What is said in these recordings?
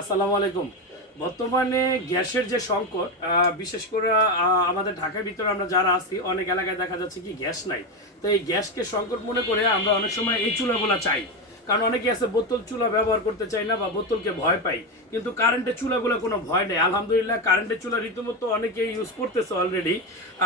আসসালামু আলাইকুম। বর্তমানে গ্যাসের যে সংকট, বিশেষ করে আমাদের ঢাকার ভিতরে আমরা যারা আছি অনেক এলাকায় দেখা যাচ্ছে কি গ্যাস নাই। তো এই গ্যাসকে সংকট মনে করে আমরা অনেক সময় এই চুলাগুলো চাই। কারণ অনেকে আছে বোতল চুলা ব্যবহার করতে চায় না বা বোতলকে ভয় পাই, কিন্তু কারেন্টের চুলাগুলো কোনো ভয় নেই। আলহামদুলিল্লাহ কারেন্টের চুলা রীতিমতো অনেকে ইউজ করতেছে অলরেডি।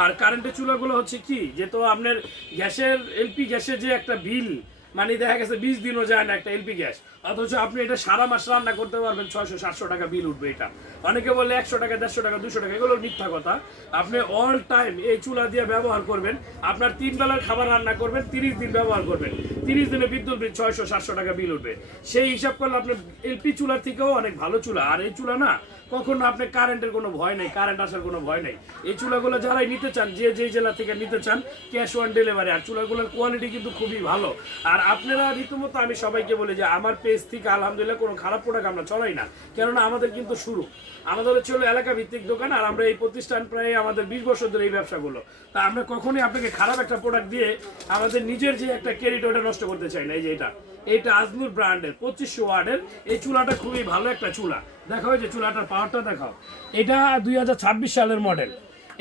আর কারেন্টের চুলাগুলো হচ্ছে কি, যেহেতু আপনার গ্যাসের এলপি গ্যাসের যে একটা বিল, মানে দেখা গেছে 20 দিনও যায় না একটা এলপি গ্যাস, অথচ আপনি এটা সারা মাস রান্না করতে পারবেন, 600-700 টাকা বিল উঠবে। এটা অনেকে বলে 100 টাকা, 150 টাকা, 200 টাকা, এগুলো মিথ্যা কথা। আপনি অল টাইম এই চুলা দিয়ে ব্যবহার করবেন, আপনার 3 বেলার খাবার রান্না করবেন, 30 দিন ব্যবহার করবেন, 30 দিনে বিদ্যুৎ বিল 600-700 টাকা বিল উঠবে। সেই হিসাব করলে আপনার এলপি চুলার থেকেও অনেক ভালো চুলা। আর এই চুলা না কখনো আপনি কারেন্টের কোনো ভয় নেই, কারেন্ট আসার কোনো ভয় নেই। এই চুলাগুলো যারাই নিতে চান, যে যেই জেলা থেকে নিতে চান, ক্যাশ অন ডেলিভারি। আর চুলাগুলোর কোয়ালিটি কিন্তু খুবই ভালো। আর আপনারা রীতিমতো আমি সবাইকে বলি যে আমার পেজ থেকে আলহামদুলিল্লাহ কোনো খারাপ প্রোডাক্ট আমরা চলাই না, কেননা আমাদের কিন্তু শুরু, আমাদের হচ্ছে এলাকা ভিত্তিক দোকান। আর আমরা এই প্রতিষ্ঠান প্রায় আমাদের 20 বছর ধরে এই ব্যবসাগুলো। তা আমরা কখনোই আপনাকে খারাপ একটা প্রোডাক্ট দিয়ে আমাদের নিজের যে একটা ক্রেডিট ওটা নষ্ট করতে চাই না। এই যে এটা আজমুর ব্র্যান্ডের 2500 ওয়াটের এই চুলাটা খুবই ভালো একটা চুলা। দেখাও যে চুলাটার পাওয়ারটা দেখাও। এটা 2026 সালের মডেল।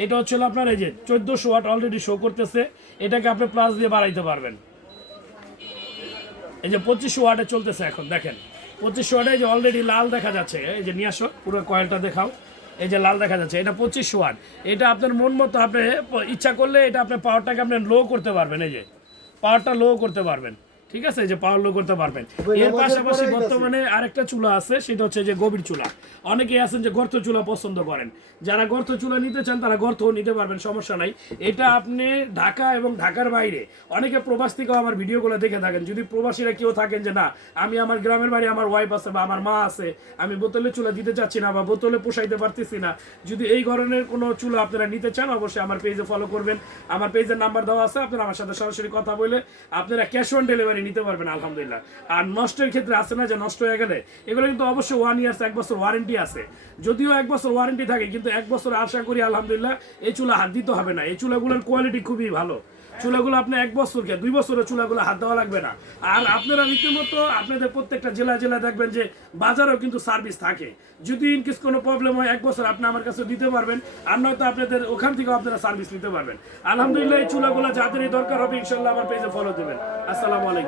এটা হচ্ছে আপনার এই যে 1400 ওয়াট অলরেডি শো করতেছে। এটাকে আপনি প্লাস দিয়ে বাড়াইতে পারবেন। এই যে 2500 ওয়াটে চলতেছে এখন, দেখেন 2500 ওয়াটে যে অলরেডি লাল দেখা যাচ্ছে। এই যে নিয়ে আসো, পুরো কয়েলটা দেখাও। এই যে লাল দেখা যাচ্ছে, এটা 2500 ওয়াট। এটা আপনার মন মতো আপনি ইচ্ছা করলে এটা আপনার পাওয়ারটাকে আপনি লো করতে পারবেন। এই যে পাওয়ারটা লো করতে পারবেন, ঠিক আছে, যে পাওয়ার লো করতে পারবেন। এর পাশাপাশি বর্তমানে আরেকটা চুলা আছে, সেটা হচ্ছে যে গভীর চুলা। অনেকেই আছেন যে গর্ত চুলা পছন্দ করেন, যারা গর্ত চুলা নিতে চান তারা গর্তও নিতে পারবেন, সমস্যা নাই। এটা আপনি ঢাকা এবং ঢাকার বাইরে অনেকে প্রবাস থেকেও আমার ভিডিওগুলো দেখে থাকেন। যদি প্রবাসীরা কেউ থাকেন যে না, আমি আমার গ্রামের বাড়ি, আমার ওয়াইফ আছে বা আমার মা আছে, আমি বোতলে চুলা দিতে চাচ্ছি না বা বোতলে পোষাইতে পারতেছি না, যদি এই ধরনের কোনো চুলা আপনারা নিতে চান, অবশ্যই আমার পেজে ফলো করবেন। আমার পেজের নাম্বার দেওয়া আছে, আপনারা আমার সাথে সরাসরি কথা বলে আপনারা ক্যাশ অন ডেলিভারি নিতে পারবেন আলহামদুলিল্লাহ। আর নষ্টের ক্ষেত্রে আছে না যে নষ্ট হয়ে গেলে, এগুলো কিন্তু অবশ্যই 1 ইয়ার্স 1 বছর ওয়ারেন্টি আছে। যদিও 1 বছর ওয়ারেন্টি থাকে, কিন্তু 1 বছর আশা করি আলহামদুলিল্লাহ এই চুলা হাত দিতে হবে না। এই চুলাগুলোর কোয়ালিটি খুবই ভালো। চুলাগুলো আপনি 1 বছরকে 2 বছরের চুলাগুলো হাত দেওয়া লাগবে না। আর আপনারা রীতিমতো আপনাদের প্রত্যেকটা জেলা দেখবেন যে বাজারেও কিন্তু সার্ভিস থাকে। যদি ইনকেস কোনো প্রবলেম হয় 1 বছর আপনি আমার কাছে দিতে পারবেন, আর নয়তো আপনাদের ওখান থেকেও আপনারা সার্ভিস নিতে পারবেন। আলহামদুলিল্লাহ এই চুলাগুলো যাদেরই দরকার হবে ইনশাল্লাহ আমার পেজে ফলো দেবেন। আসসালামু আলাইকুম।